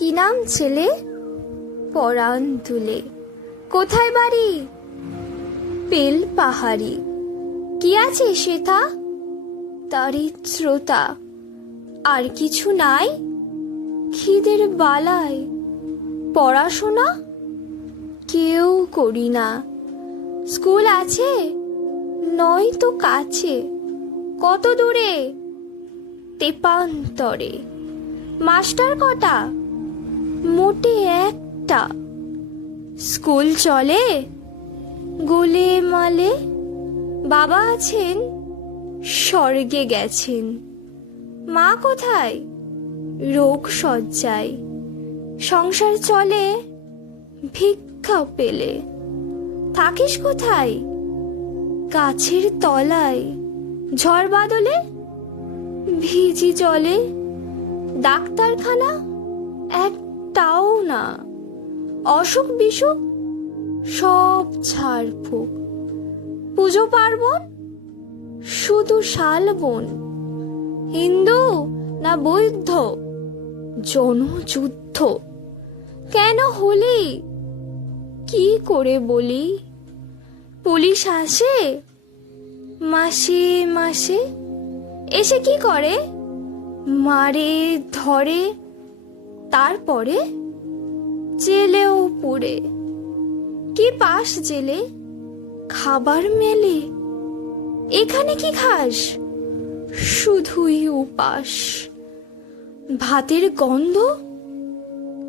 কি নাম ছেলে? পরাণ তুলে। কোথায় বাড়ি? পেল পাহাড়ি। কি আছে সেথা? দারিদ্রতা। আর কিছু নাই? খিদের বালায়। পড়াশোনা কেউ করি না। স্কুল আছে নয় তো কাছে। কত দূরে? তেপান্তরে। মাস্টার কটা? মোটে একটা। স্কুল চলে গোলে মালে। বাবা আছেন স্বর্গে গেছেন। মা কোথায়? রোগ শয্যায়। সংসার চলে ভিক্ষা পেলে। থাকিস কোথায়? গাছের তলায়। ঝড় বাদলে ভিজি জলে। ডাক্তারখানা একটাও না। অসুখ বিসুখ সব ঝাড়ফুঁক। পুজো পার্বণ শুধু শালবন। হিন্দু না বৌদ্ধ? জনযুদ্ধ কেন হলি? কি করে বলি? পুলিশ আসে মাসে মাসে। এসে কি করে? মারে ধরে। তারপরে জেলেও পুড়ে। কি পাস জেলে? খাবার মেলে। এখানে কি খাস? শুধুই উপাস। ভাতের গন্ধ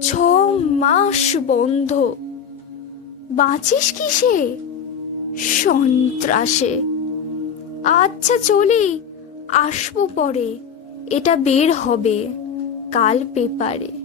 6 মাস বন্ধ। বাঁচিস কিসে? সন্ত্রাসে। আচ্ছা চলি, আসবো পরে। এটা বের হবে কাল পেপারে।